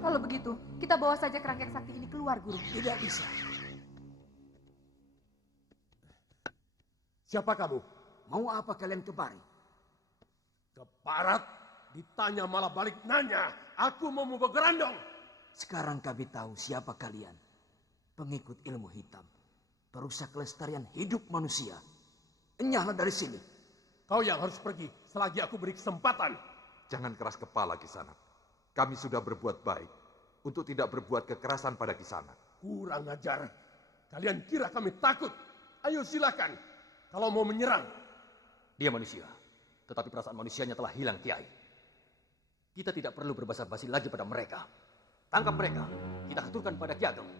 Kalau begitu, kita bawa saja kerangkeng sakti ini keluar, Guru. Tidak bisa. Siapa kamu? Mau apa kalian kemari? Ke barat, ditanya malah balik nanya. Aku mau bergerandong. Sekarang kami tahu siapa kalian. Pengikut ilmu hitam. Perusak kelestarian hidup manusia. Enyahlah dari sini. Kau yang harus pergi selagi aku beri kesempatan. Jangan keras kepala, Kisanak. Kami sudah berbuat baik untuk tidak berbuat kekerasan pada Kisanak. Kurang ajar. Kalian kira kami takut? Ayo silakan. Kalau mau menyerang. Dia manusia, tetapi perasaan manusianya telah hilang, Kiai. Kita tidak perlu berbasa-basi lagi pada mereka. Tangkap mereka, kita aturkan pada Ki Ageng.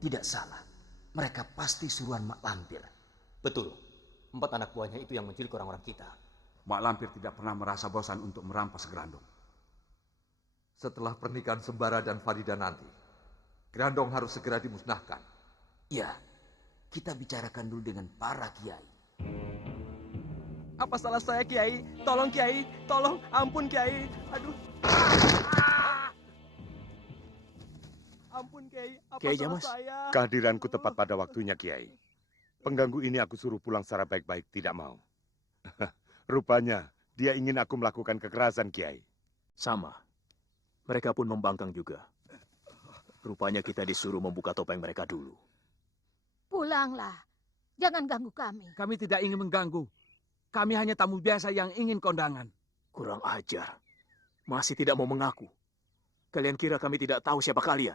Tidak salah. Mereka pasti suruhan Mak Lampir. Betul. 4 anak buahnya itu yang menculik orang-orang kita. Mak Lampir tidak pernah merasa bosan untuk merampas Gerandong. Setelah pernikahan Sembara dan Farida nanti, Gerandong harus segera dimusnahkan. Ya, kita bicarakan dulu dengan para kiai. Apa salah saya, Kiai? Tolong, Kiai. Tolong, ampun, Kiai. Aduh. Ampun, Kiai. Apa Kiai salah Jamas. saya? Kehadiranku tepat pada waktunya, Kiai. Pengganggu ini aku suruh pulang secara baik-baik, tidak mau. Rupanya, dia ingin aku melakukan kekerasan, Kiai. Sama. Mereka pun membangkang juga. Rupanya kita disuruh membuka topeng mereka dulu. Pulanglah. Jangan ganggu kami. Kami tidak ingin mengganggu. Kami hanya tamu biasa yang ingin kondangan. Kurang ajar. Masih tidak mau mengaku. Kalian kira kami tidak tahu siapa kalian?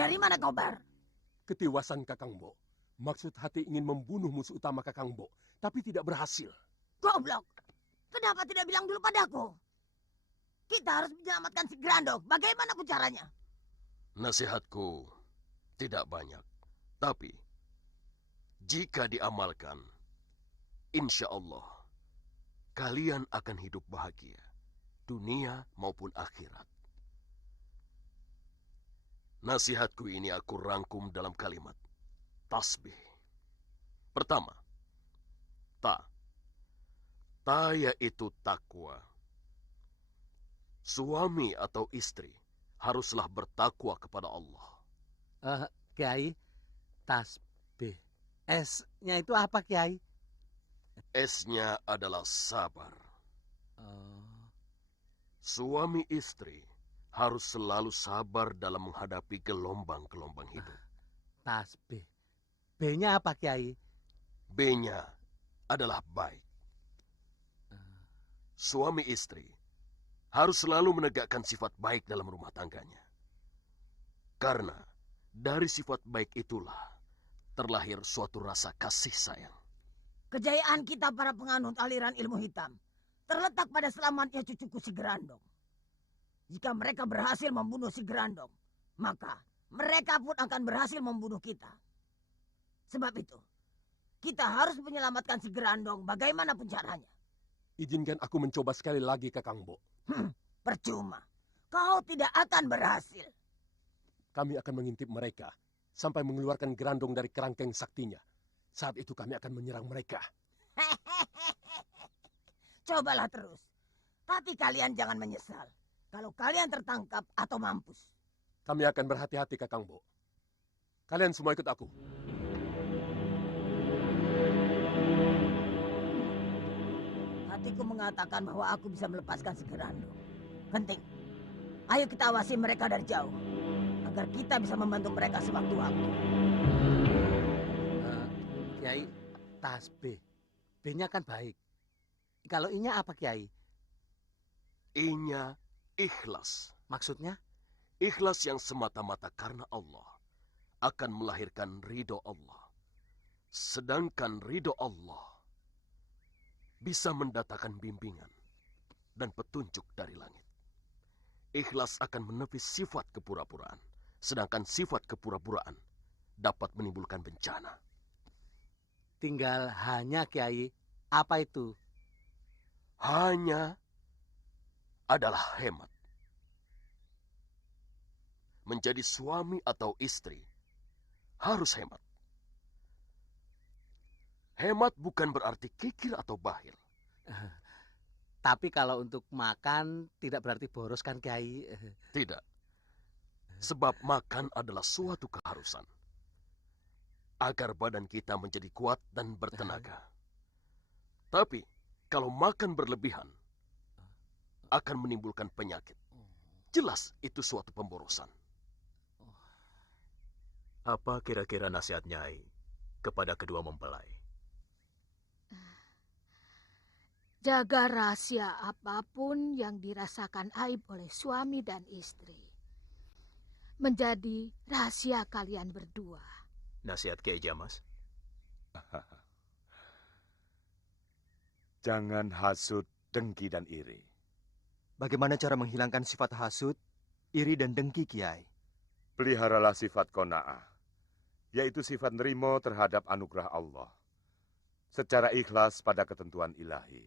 Dari mana kau, Bar? Ketiwasan Kakang Bo. Maksud hati ingin membunuh musuh utama Kakang Bo, tapi tidak berhasil. Goblok. Kenapa tidak bilang dulu padaku? Kita harus menyelamatkan si Grandong. Bagaimanapun caranya. Nasihatku tidak banyak. Tapi, jika diamalkan, insya Allah, kalian akan hidup bahagia. Dunia maupun akhirat. Nasihatku ini aku rangkum dalam kalimat tasbih. Pertama, ta. Ta yaitu takwa. Suami atau istri haruslah bertakwa kepada Allah. Kiai, tasbih. S-nya itu apa, Kiai? S-nya adalah sabar. Suami istri harus selalu sabar dalam menghadapi gelombang-gelombang hidup. Tasbih. B-nya apa, Kiai? B-nya adalah baik. Suami istri harus selalu menegakkan sifat baik dalam rumah tangganya. Karena dari sifat baik itulah terlahir suatu rasa kasih sayang. Kejayaan kita para penganut aliran ilmu hitam terletak pada selamatnya cucuku si Grandong. Jika mereka berhasil membunuh si Grandong, maka mereka pun akan berhasil membunuh kita. Sebab itu, kita harus menyelamatkan si Grandong bagaimanapun caranya. Izinkan aku mencoba sekali lagi, Kakang Bo. Percuma. Kau tidak akan berhasil. Kami akan mengintip mereka sampai mengeluarkan Grandong dari kerangkeng saktinya. Saat itu kami akan menyerang mereka. Cobalah terus. Tapi kalian jangan menyesal kalau kalian tertangkap atau mampus. Kami akan berhati-hati, Kakang Bo. Kalian semua ikut aku. Hatiku mengatakan bahwa aku bisa melepaskan si Grandong. Penting. Ayo kita awasi mereka dari jauh. Agar kita bisa membantu mereka sewaktu-waktu. Kiai, tasbih. B-nya kan baik. Kalau I-nya apa, Kiai? I-nya ikhlas. Maksudnya? Ikhlas yang semata-mata karena Allah akan melahirkan ridho Allah. Sedangkan ridho Allah bisa mendatangkan bimbingan dan petunjuk dari langit. Ikhlas akan menepis sifat kepura-puraan Sedangkan sifat kepura-puraan dapat menimbulkan bencana. Tinggal hanya, Kiai. Apa itu? Hanya adalah hemat. Menjadi suami atau istri harus hemat. Hemat bukan berarti kikir atau bakhil. Tapi kalau untuk makan tidak berarti boros kan, Kiai? Tidak. Sebab makan adalah suatu keharusan. Agar badan kita menjadi kuat dan bertenaga. Tapi, kalau makan berlebihan, akan menimbulkan penyakit. Jelas itu suatu pemborosan. Apa kira-kira nasihat Nyai kepada kedua mempelai? Jaga rahasia apapun yang dirasakan aib oleh suami dan istri. Menjadi rahasia kalian berdua. Nasihat Kiai Jamas? Jangan hasut, dengki, dan iri. Bagaimana cara menghilangkan sifat hasut, iri, dan dengki, Kiai? Peliharalah sifat qanaah, yaitu sifat nerimo terhadap anugerah Allah, secara ikhlas pada ketentuan ilahi.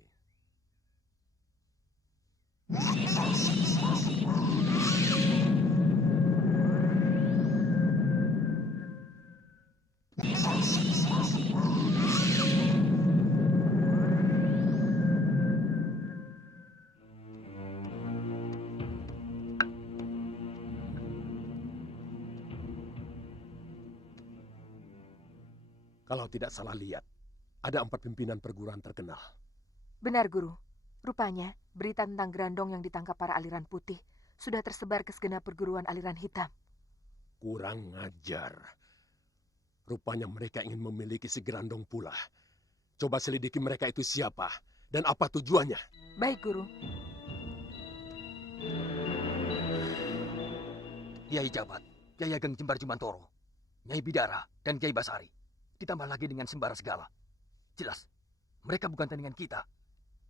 Kalau tidak salah lihat, ada 4 pimpinan perguruan terkenal. Benar, Guru. Rupanya, berita tentang Grandong yang ditangkap para aliran putih sudah tersebar ke segenap perguruan aliran hitam. Kurang ngajar. Rupanya mereka ingin memiliki si Grandong pula. Coba selidiki mereka itu siapa dan apa tujuannya. Baik, Guru. Kiai Jabat, Kiai Ageng Jembar Jumantoro, Nyai Bidara, dan Kiai Basari. Ditambah lagi dengan sembara segala. Jelas, mereka bukan tandingan kita.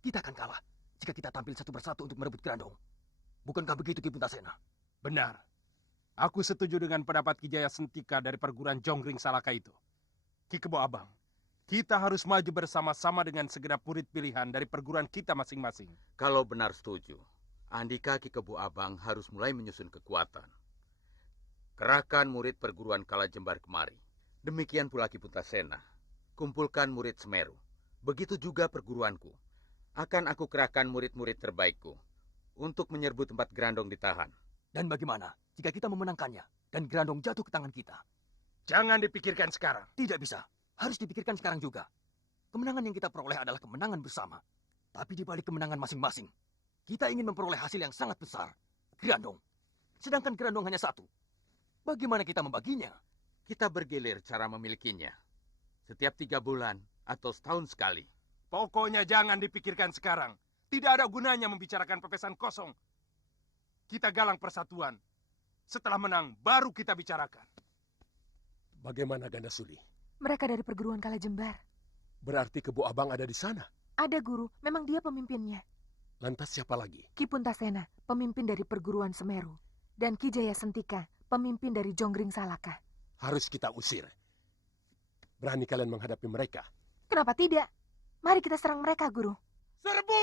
Kita akan kalah jika kita tampil satu persatu untuk merebut Grandong. Bukankah begitu, Ki Puntasena? Benar. Aku setuju dengan pendapat Ki Jaya Sentika dari perguruan Jonggring Salaka itu. Ki Kebo Abang, kita harus maju bersama-sama dengan segenap murid pilihan dari perguruan kita masing-masing. Kalau benar setuju, Andika Ki Kebo Abang harus mulai menyusun kekuatan. Kerahkan murid perguruan Kala Jembar kemari. Demikian pula Ki Puntasena. Kumpulkan murid Semeru. Begitu juga perguruanku. Akan aku kerahkan murid-murid terbaikku untuk menyerbu tempat Grandong ditahan. Dan bagaimana jika kita memenangkannya dan Grandong jatuh ke tangan kita? Jangan dipikirkan sekarang. Tidak bisa. Harus dipikirkan sekarang juga. Kemenangan yang kita peroleh adalah kemenangan bersama. Tapi di balik kemenangan masing-masing, kita ingin memperoleh hasil yang sangat besar. Grandong. Sedangkan Grandong hanya satu. Bagaimana kita membaginya? Kita bergilir cara memilikinya. Setiap 3 bulan atau setahun sekali. Pokoknya jangan dipikirkan sekarang. Tidak ada gunanya membicarakan pepesan kosong. Kita galang persatuan. Setelah menang, baru kita bicarakan. Bagaimana Ganda Suli? Mereka dari perguruan Kala Jembar. Berarti Kebo Abang ada di sana? Ada, Guru. Memang dia pemimpinnya. Lantas siapa lagi? Ki Puntasena, pemimpin dari perguruan Semeru. Dan Ki Jaya Sentika, pemimpin dari Jonggring Salaka. Harus kita usir. Berani kalian menghadapi mereka? Kenapa tidak? Mari kita serang mereka, Guru. Serbu!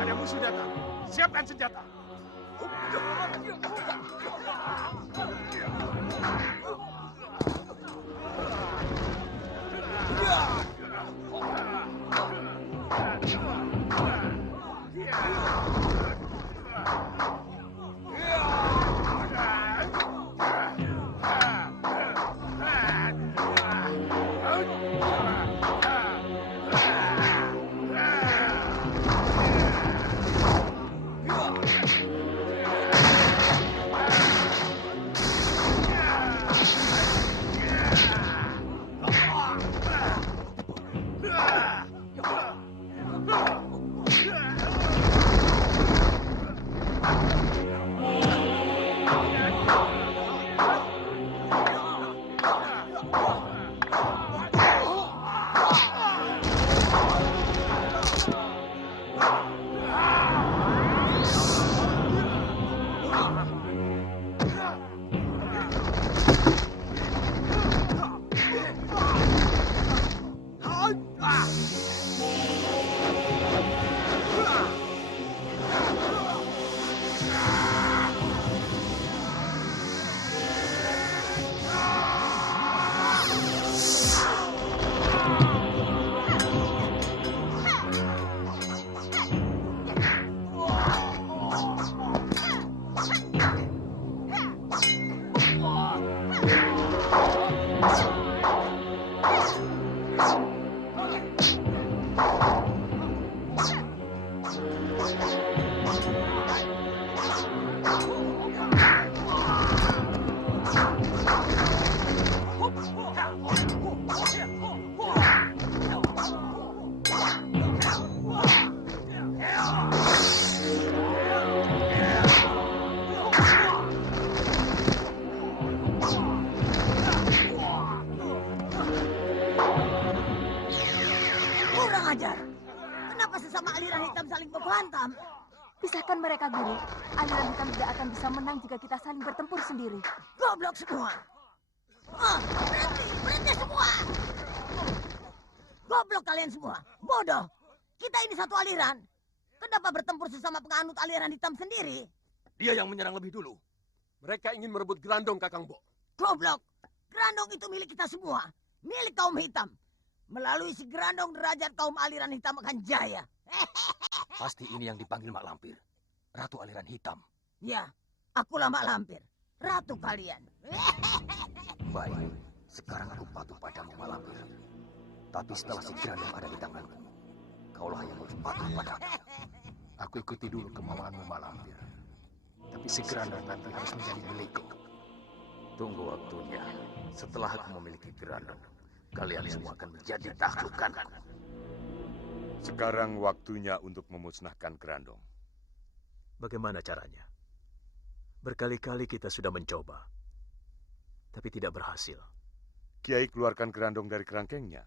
Ada musuh datang. Siapkan senjata. Kan mereka guru, aliran hitam tidak akan bisa menang jika kita saling bertempur sendiri. Goblok semua. Berhenti semua. Goblok kalian semua. Bodoh. Kita ini satu aliran. Kenapa bertempur sesama penganut aliran hitam sendiri? Dia yang menyerang lebih dulu. Mereka ingin merebut Grandong, Kakang Bo. Goblok. Grandong itu milik kita semua. Milik kaum hitam. Melalui si Grandong derajat kaum aliran hitam akan jaya. Pasti ini yang dipanggil Mak Lampir. Ratu aliran hitam. Ya, akulah Mak Lampir. Ratu kalian. Baik, sekarang aku patuh padamu Mak Lampir. Tapi setelah si Grandong ada di tanganku, kaulah yang harus patuh padaku. Aku ikuti dulu kemauanmu, Mak Lampir. Tapi si Grandong nanti harus menjadi milikku. Tunggu waktunya. Setelah aku memiliki Grandong, kalian semua akan menjadi taklukkanku. Sekarang waktunya untuk memusnahkan Grandong. Bagaimana caranya? Berkali-kali kita sudah mencoba, tapi tidak berhasil. Kiai keluarkan Grandong dari kerangkengnya.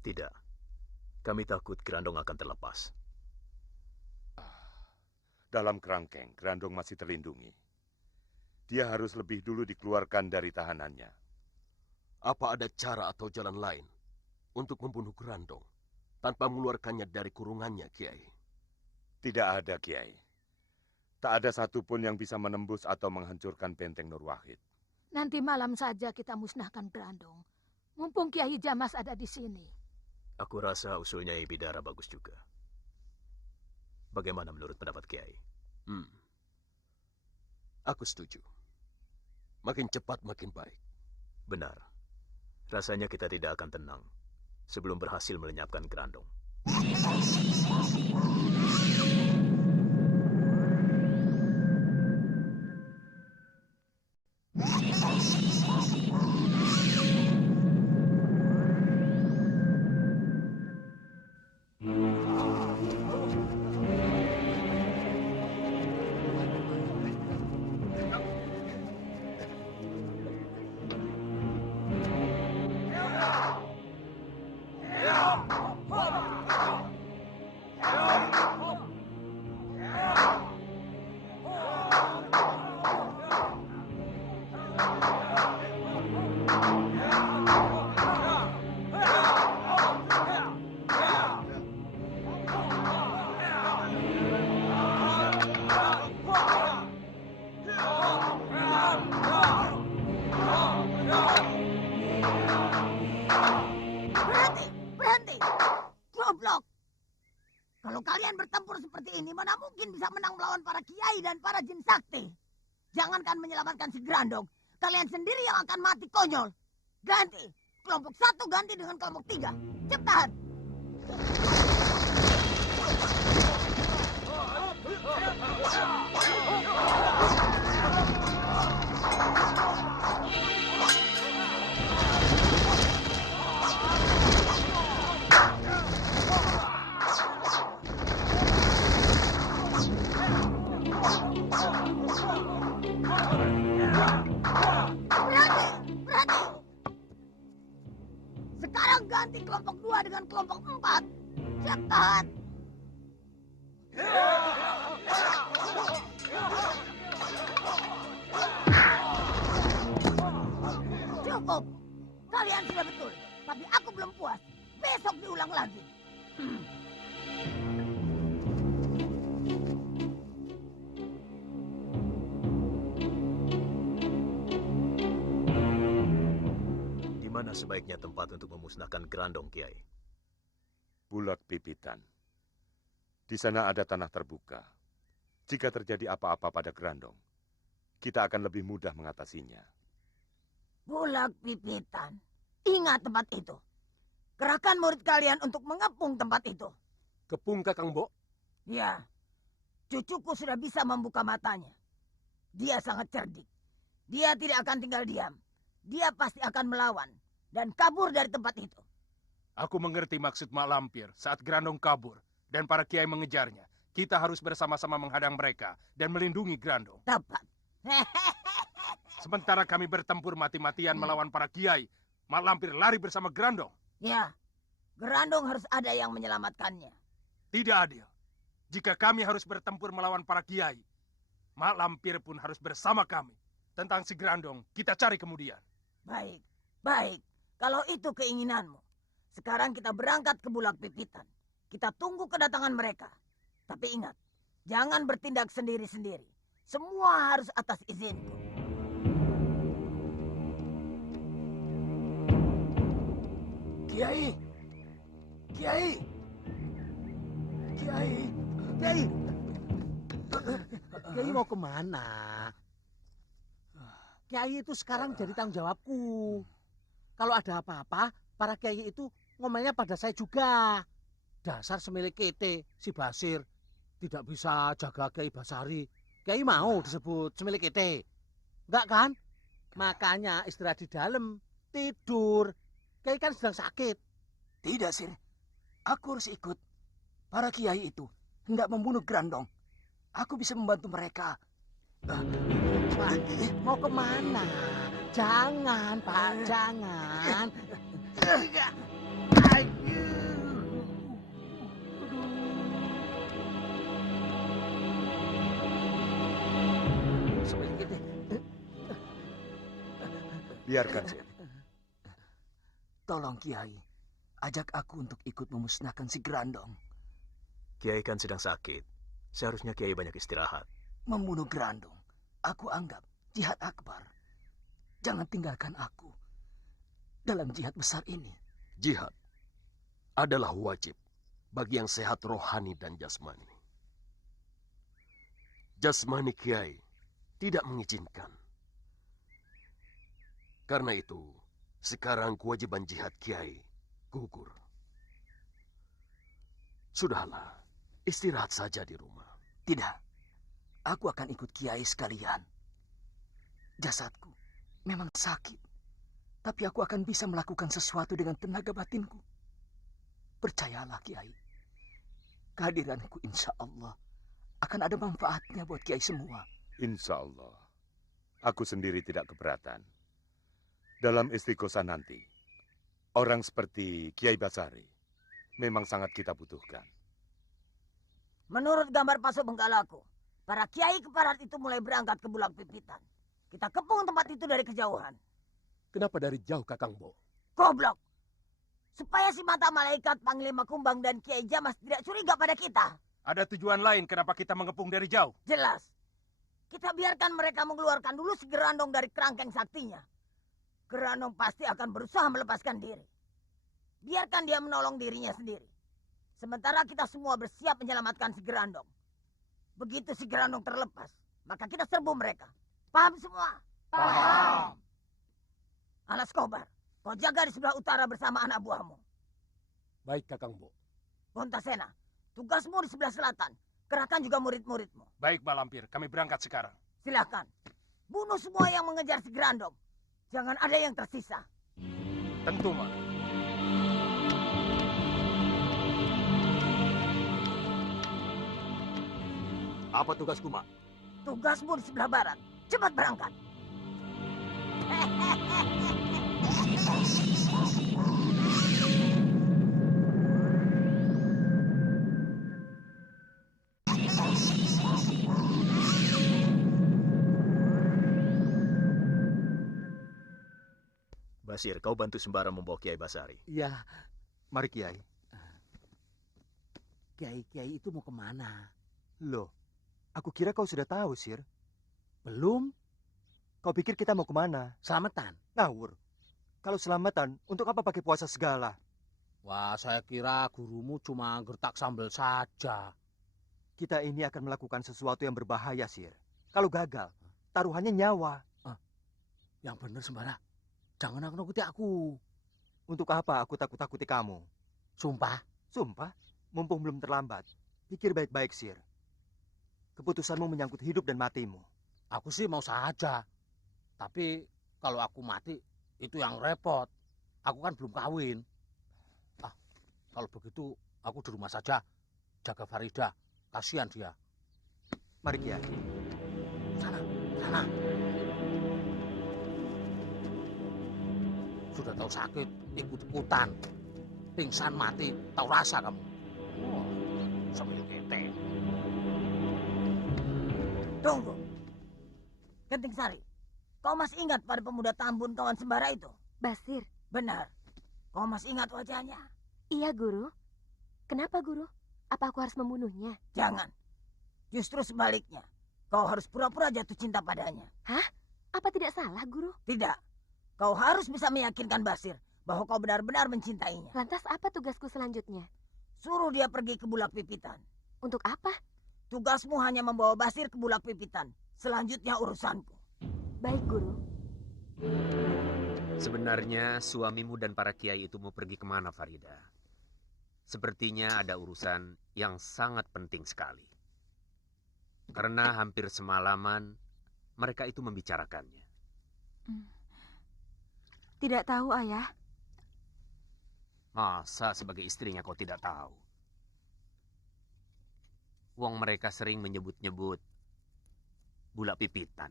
Tidak. Kami takut Grandong akan terlepas. Dalam kerangkeng, Grandong masih terlindungi. Dia harus lebih dulu dikeluarkan dari tahanannya. Apa ada cara atau jalan lain untuk membunuh Grandong tanpa mengeluarkannya dari kurungannya, Kiai? Tidak ada, Kiai. Tak ada satupun yang bisa menembus atau menghancurkan benteng Nur Wahid. Nanti malam saja kita musnahkan Grandong. Mumpung Kiai Jamas ada di sini. Aku rasa usulnya Nyai Bidara bagus juga. Bagaimana menurut pendapat Kiai? Aku setuju. Makin cepat makin baik. Benar. Rasanya kita tidak akan tenang sebelum berhasil melenyapkan Grandong. Berhenti. Goblok. Kalau kalian bertempur seperti ini, mana mungkin bisa menang melawan para kiai dan para jin sakti. Jangankan menyelamatkan si Grandong, kalian sendiri yang akan mati konyol. Ganti. Kelompok 1 ganti dengan kelompok 3. Cepat. Berhenti. Sekarang ganti kelompok 2 dengan kelompok 4. Cepat. Cukup. Kalian sudah betul. Tapi aku belum puas. Besok diulang lagi. Di mana sebaiknya tempat untuk memusnahkan Grandong, Kiai? Bulak Pipitan. Di sana ada tanah terbuka. Jika terjadi apa-apa pada Grandong, kita akan lebih mudah mengatasinya. Bulak Pipitan. Ingat tempat itu. Kerahkan murid kalian untuk mengepung tempat itu. Kepung, Kakang Bo? Ya. Cucuku sudah bisa membuka matanya. Dia sangat cerdik. Dia tidak akan tinggal diam. Dia pasti akan melawan dan kabur dari tempat itu. Aku mengerti maksud Mak Lampir saat Grandong kabur dan para kiai mengejarnya. Kita harus bersama-sama menghadang mereka dan melindungi Grandong. Tepat. Sementara kami bertempur mati-matian melawan para kiai, Mak Lampir lari bersama Grandong. Ya, Grandong harus ada yang menyelamatkannya. Tidak adil. Jika kami harus bertempur melawan para kiai, Mak Lampir pun harus bersama kami. Tentang si Grandong, kita cari kemudian. Baik, baik. Kalau itu keinginanmu. Sekarang kita berangkat ke Bulak Pipitan. Kita tunggu kedatangan mereka. Tapi ingat, jangan bertindak sendiri-sendiri. Semua harus atas izinku. Kiai! Kiai! Kiai! Kiai! Kiai mau kemana? Kiai itu sekarang jadi tanggung jawabku. Kalau ada apa-apa, para kiai itu ngomelnya pada saya juga. Dasar semilik kete, si Basir. Tidak bisa jaga Kiai Basari. Kiai mau disebut semilik kete. Enggak kan? Makanya istirahat di dalam, tidur. Kiai kan sedang sakit. Tidak, Sir. Aku harus ikut. Para kiai itu hendak membunuh Grandong. Aku bisa membantu mereka. Pak, mau kemana? Jangan, Pak, jangan. Biarkan, Sir. Tolong, Kiai. Ajak aku untuk ikut memusnahkan si Grandong. Kiai kan sedang sakit. Seharusnya Kiai banyak istirahat. Membunuh Grandong, aku anggap jihad akbar. Jangan tinggalkan aku dalam jihad besar ini. Jihad adalah wajib bagi yang sehat rohani dan jasmani. Jasmani Kiai tidak mengizinkan. Karena itu, sekarang kewajiban jihad Kiai gugur. Sudahlah, istirahat saja di rumah. Tidak, aku akan ikut Kiai sekalian. Jasadku memang sakit, tapi aku akan bisa melakukan sesuatu dengan tenaga batinku. Percayalah, Kiai. Kehadiranku insya Allah akan ada manfaatnya buat Kiai semua. Insya Allah. Aku sendiri tidak keberatan. Dalam istiqosah nanti, orang seperti Kiai Basari memang sangat kita butuhkan. Menurut gambar Paso Benggalaku, para kiai keparat itu mulai berangkat ke Bulak Pipitan. Kita kepung tempat itu dari kejauhan. Kenapa dari jauh, Kakang Bo? Goblok! Supaya si mata malaikat Panglima Kumbang dan Kiai Jamas tidak curiga pada kita. Ada tujuan lain kenapa kita mengepung dari jauh? Jelas. Kita biarkan mereka mengeluarkan dulu si Grandong dari kerangkeng saktinya. Grandong pasti akan berusaha melepaskan diri. Biarkan dia menolong dirinya sendiri. Sementara kita semua bersiap menyelamatkan si Grandong. Begitu si Grandong terlepas, maka kita serbu mereka. Paham semua? Paham. Alas Kobar, kau jaga di sebelah utara bersama anak buahmu. Baik, Kakang Bo. Gontasena, tugasmu di sebelah selatan. Kerahkan juga murid-muridmu. Baik, Mbak Lampir. Kami berangkat sekarang. Silakan. Bunuh semua yang mengejar si Grandong. Jangan ada yang tersisa. Tentu, Mak. Apa tugasku, Mak? Tugasmu di sebelah barat. Cepat berangkat. Basir, kau bantu sembara membawa Kiai Basari. Iya. Mari, Kiai. Kiai-kiai itu mau kemana? Loh, aku kira kau sudah tahu, Sir. Belum. Kau pikir kita mau kemana? Selamatan. Ngawur. Kalau selamatan, untuk apa pakai puasa segala? Wah, saya kira gurumu cuma gertak sambal saja. Kita ini akan melakukan sesuatu yang berbahaya, Sir. Kalau gagal, taruhannya nyawa. Yang benar, Sembara. Jangan nakut-nakuti aku. Untuk apa aku takut-takuti kamu? Sumpah. Sumpah? Mumpung belum terlambat. Pikir baik-baik, Sir. Keputusanmu menyangkut hidup dan matimu. Aku sih mau saja. Tapi kalau aku mati, itu yang repot. Aku kan belum kawin. Kalau begitu, aku di rumah saja. Jaga Farida. Kasihan dia. Mari, Kiai. Sana, sana. Sudah tahu sakit, ikut-ikutan. Pingsan mati, tahu rasa kamu. Sambil kete. Tunggu. Genting Sari, kau masih ingat pada pemuda Tambun kawan Sembara itu? Basir. Benar. Kau masih ingat wajahnya? Iya, Guru. Kenapa, Guru? Apa aku harus membunuhnya? Jangan. Justru sebaliknya. Kau harus pura-pura jatuh cinta padanya. Hah? Apa tidak salah, Guru? Tidak. Kau harus bisa meyakinkan Basir bahwa kau benar-benar mencintainya. Lantas apa tugasku selanjutnya? Suruh dia pergi ke Bulak Pipitan. Untuk apa? Tugasmu hanya membawa Basir ke Bulak Pipitan. Selanjutnya urusanku. Baik, Guru. Sebenarnya suamimu dan para kiai itu mau pergi kemana, Farida? Sepertinya ada urusan yang sangat penting sekali. Karena hampir semalaman mereka itu membicarakannya. Tidak tahu, Ayah. Masa sebagai istrinya kau tidak tahu? Wong mereka sering menyebut-nyebut Bulak Pipitan.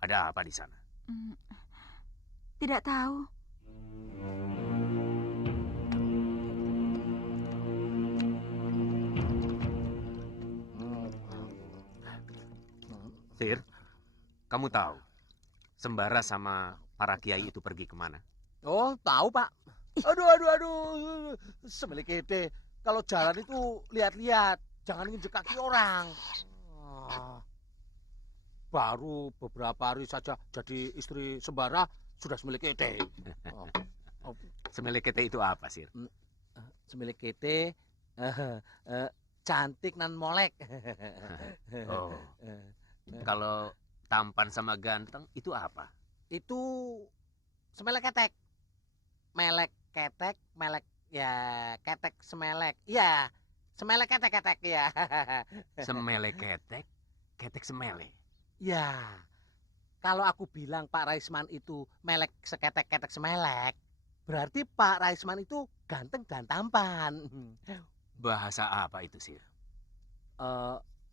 Ada apa di sana? Tidak tahu. Sir, kamu tahu Sembara sama para kiai itu pergi kemana? Oh, tahu, Pak. Aduh. Semilik ide. Kalau jalan itu lihat-lihat, jangan nginjek kaki orang. Baru beberapa hari saja jadi istri Sembara sudah semilik ide. Semilik ide itu apa, Sir? Semilik ide cantik nan molek. Oh. Kalau tampan sama ganteng itu apa? Itu semelek ketek. Melek ketek, melek ya ketek semelek. Iya, semelek ketek ya. Semelek ketek, ketek semelek. Ya. Kalau aku bilang Pak Raisman itu melek seketek-ketek semelek, berarti Pak Raisman itu ganteng dan tampan. Bahasa apa itu, Sir?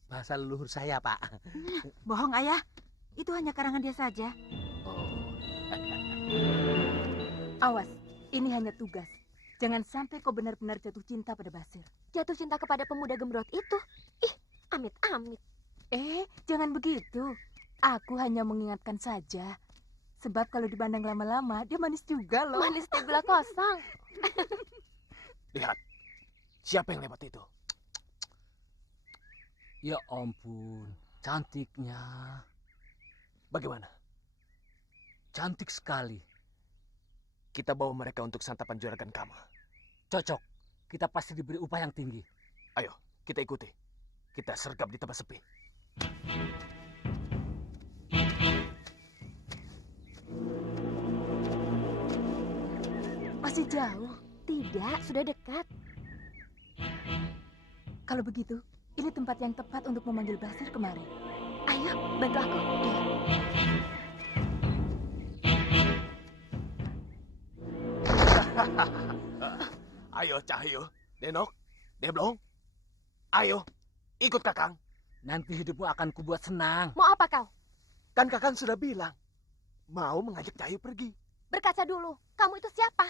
Bahasa leluhur saya, Pak. Bohong, Ayah. Itu hanya karangan dia saja. Awas, ini hanya tugas. Jangan sampai kau benar-benar jatuh cinta pada Basir. Jatuh cinta kepada pemuda gembrot itu? Ih, amit-amit. Jangan begitu. Aku hanya mengingatkan saja. Sebab kalau dipandang lama-lama, dia manis juga loh. Manis teh gula kosong. Lihat, siapa yang lewat itu? Ya ampun, cantiknya. Bagaimana? Cantik sekali. Kita bawa mereka untuk santapan juragan Kama. Cocok. Kita pasti diberi upah yang tinggi. Ayo, kita ikuti. Kita sergap di tempat sepi. Masih jauh? Tidak, sudah dekat. Kalau begitu, ini tempat yang tepat untuk memanggil Basir kemari. Ayo, bantu aku. Ayo, Cahyo, Denok, Deblong. Ayo, ikut Kakang. Nanti hidupmu akan kubuat senang. Mau apa kau? Kan Kakang sudah bilang, mau mengajak Cahyo pergi. Berkaca dulu, kamu itu siapa?